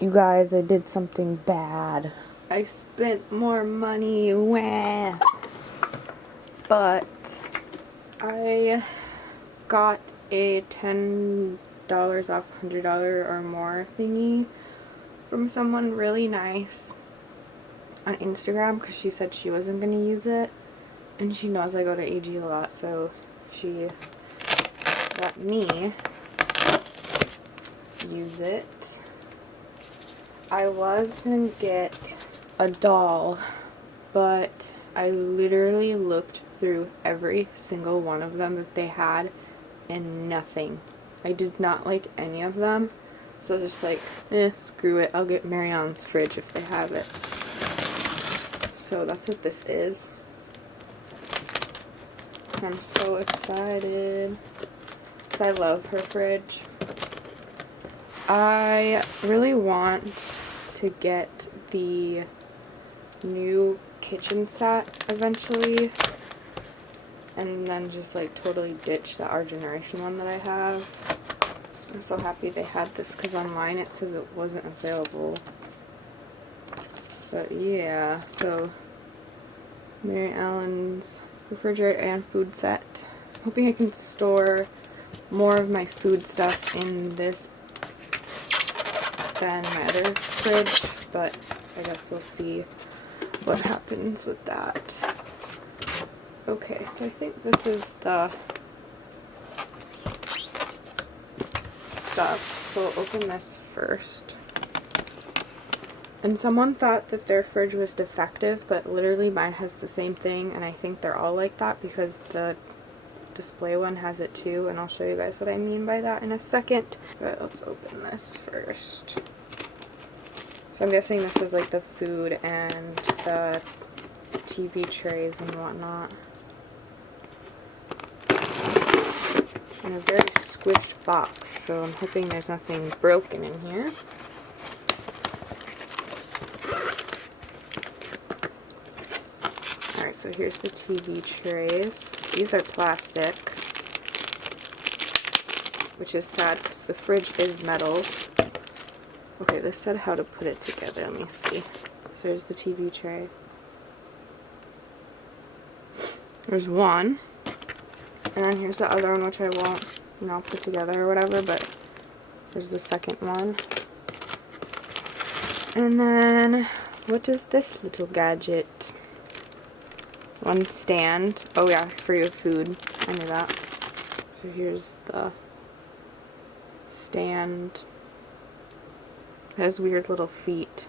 You guys, I did something bad. I spent more money, wah. But I got a $10 off $100 or more thingy from someone really nice on Instagram because she said she wasn't going to use it. And she knows I go to AG a lot, so she let me use it. I was going to get a doll, but I literally looked through every single one of them that they had and nothing. I did not like any of them, so just like, screw it, I'll get Maryellen's fridge if they have it. So that's what this is. I'm so excited because I love her fridge. I really want to get the new kitchen set eventually, and then just like totally ditch the Our Generation one that I have. I'm so happy they had this because online it says it wasn't available. But yeah, so Maryellen's refrigerator and food set. Hoping I can store more of my food stuff in this than my other fridge, but I guess we'll see what happens with that. Okay, so I think this is the stuff, so I'll open this first. And someone thought that their fridge was defective, but literally mine has the same thing, and I think they're all like that because the display one has it too, and I'll show you guys what I mean by that in a second. But let's open this first. So I'm guessing this is like the food and the TV trays and whatnot. In a very squished box, so I'm hoping there's nothing broken in here. Alright, so here's the TV trays. These are plastic, which is sad because the fridge is metal. Okay, this said how to put it together. Let me see. So there's the TV tray. There's one. And then here's the other one, which I won't, put together or whatever, but there's the second one. And then, what is this little gadget? One stand. Oh yeah, for your food. I knew that. So here's the stand. It has weird little feet.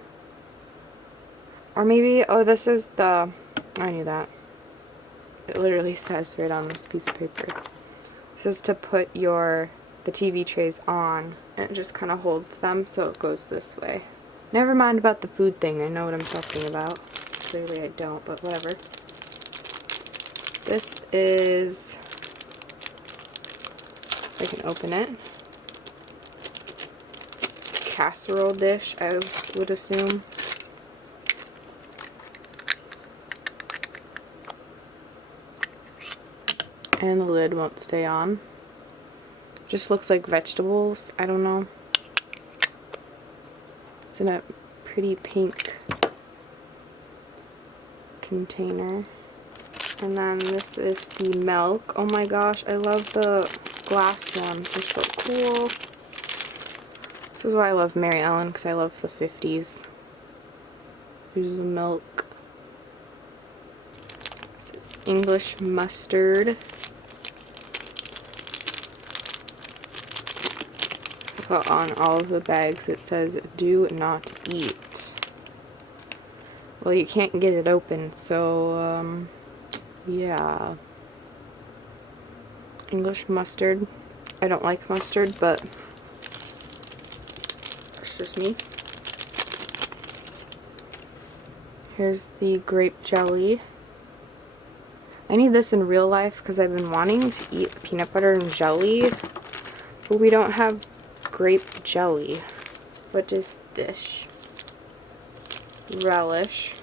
Or maybe, oh, this is the, I knew that. It literally says right on this piece of paper. This is to put the TV trays on, and it just kind of holds them, so it goes this way. Never mind about the food thing, I know what I'm talking about. Clearly I don't, but whatever. This is, I can open it. Casserole dish, I would assume. And the lid won't stay on. Just looks like vegetables. I don't know. It's in a pretty pink container. And then this is the milk. Oh my gosh, I love the glass ones. They're so cool. This is why I love Maryellen, because I love the 50s. Here's the milk. This is English mustard. But on all of the bags it says, do not eat. Well, you can't get it open, so, yeah. English mustard. I don't like mustard, but that's just me. Here's the grape jelly. I need this in real life because I've been wanting to eat peanut butter and jelly, but we don't have grape jelly. What is this? Relish.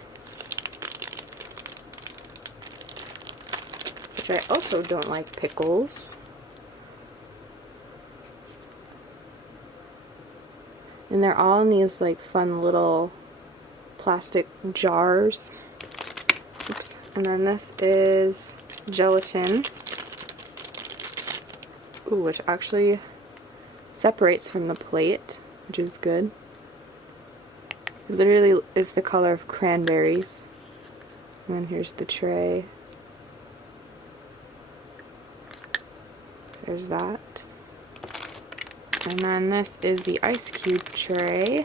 Which I also don't like pickles. And they're all in these like fun little plastic jars. Oops. And then this is gelatin. Ooh, which actually separates from the plate, which is good. It literally is the color of cranberries. And then here's the tray. There's that. And then this is the ice cube tray.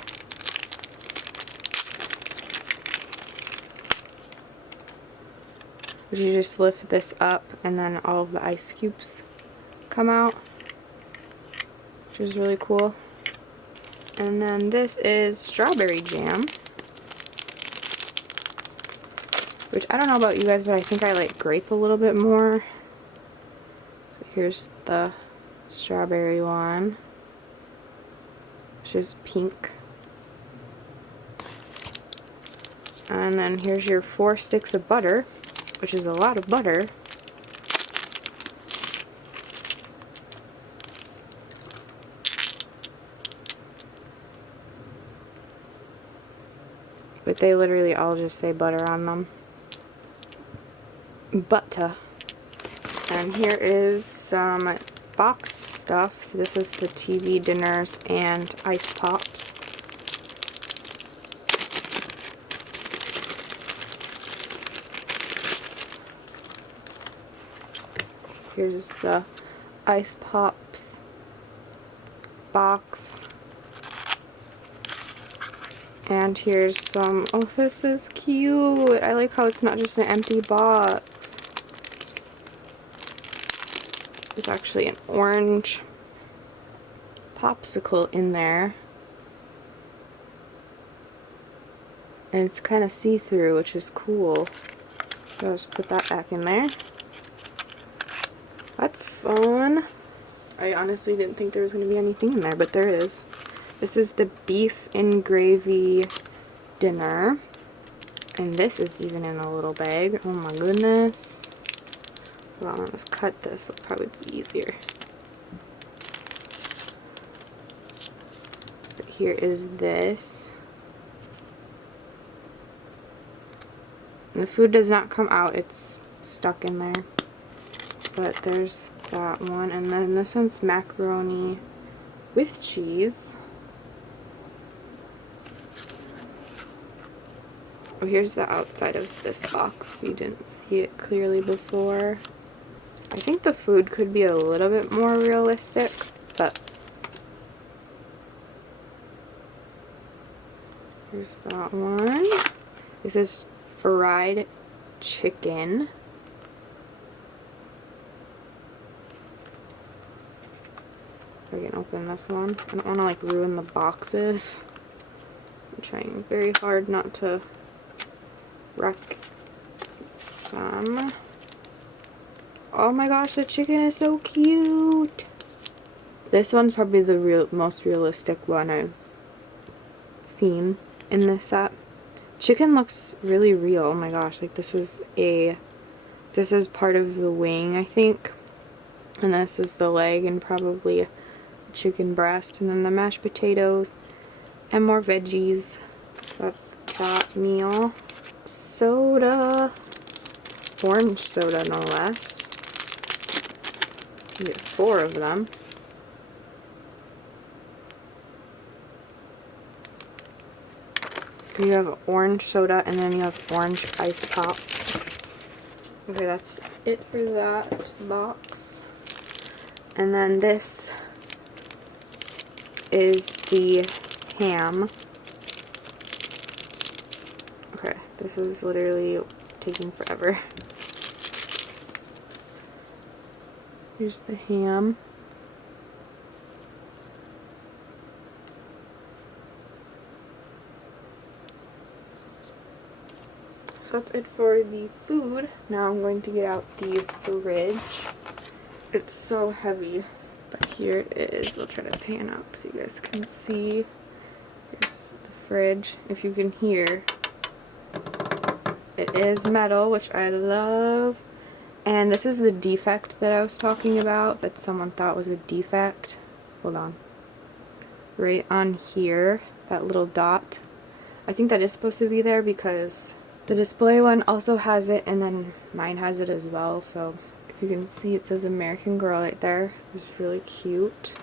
Which you just lift this up and then all of the ice cubes come out, which is really cool. And then this is strawberry jam, which I don't know about you guys, but I think I like grape a little bit more. So here's the strawberry one, which is pink. And then here's your 4 sticks of butter, which is a lot of butter. But they literally all just say butter on them. Butter. And here is some box stuff. So this is the TV dinners and ice pops. Here's the ice pops box. And here's some, oh, this is cute. I like how it's not just an empty box. There's actually an orange popsicle in there. And it's kind of see-through, which is cool. So I'll just put that back in there. That's fun. I honestly didn't think there was going to be anything in there, but there is. This is the beef and gravy dinner. And this is even in a little bag. Oh my goodness. Hold on, let's cut this. It'll probably be easier. But here is this. And the food does not come out. It's stuck in there. But there's that one. And then this one's macaroni with cheese. Oh, here's the outside of this box. We didn't see it clearly before. I think the food could be a little bit more realistic, but here's that one. This is fried chicken. I can open this one. I don't want to like ruin the boxes. I'm trying very hard not to wreck them. Oh my gosh, the chicken is so cute. This one's probably the most realistic one I've seen in this set. Chicken looks really real. Oh my gosh, like this is part of the wing, I think. And this is the leg and probably chicken breast, and then the mashed potatoes and more veggies. That's that meal. Soda, orange soda no less. You get 4 of them. You have orange soda and then you have orange ice pops. Okay, that's it for that box. And then this is the ham. Okay, this is literally taking forever. Here's the ham. So that's it for the food. Now I'm going to get out the fridge. It's so heavy, but here it is. I'll try to pan up so you guys can see. Here's the fridge. If you can hear, it is metal, which I love. And this is the defect that I was talking about, that someone thought was a defect. Hold on. right on here, that little dot. I think that is supposed to be there because the display one also has it, and then mine has it as well. So if you can see, it says American Girl right there. It's really cute.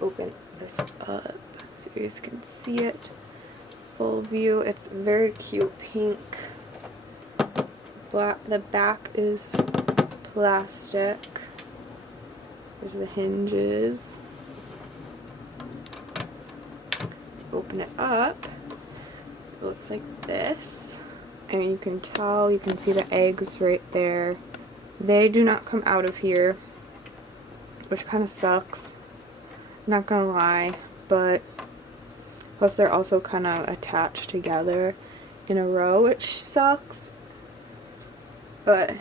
Open this up so you guys can see it. Full view. It's very cute pink. Black. The back is plastic. There's the hinges. Open it up. It looks like this. I mean, you can tell, you can see the eggs right there. They do not come out of here, which kind of sucks. Not gonna lie, but plus they're also kind of attached together in a row, which sucks. But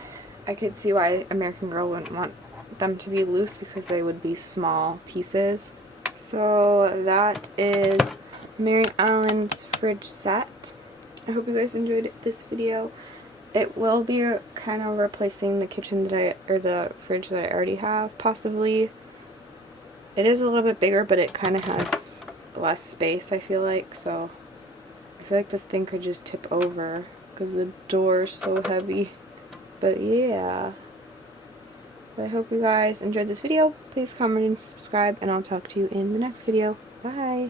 I could see why American Girl wouldn't want them to be loose because they would be small pieces. So that is Maryllen's fridge set. I hope you guys enjoyed this video. It will be kind of replacing the kitchen or the fridge that I already have, possibly. It is a little bit bigger, but it kind of has less space, I feel like, so I feel like this thing could just tip over because the door is so heavy. But yeah. But I hope you guys enjoyed this video. Please comment and subscribe, and I'll talk to you in the next video. Bye!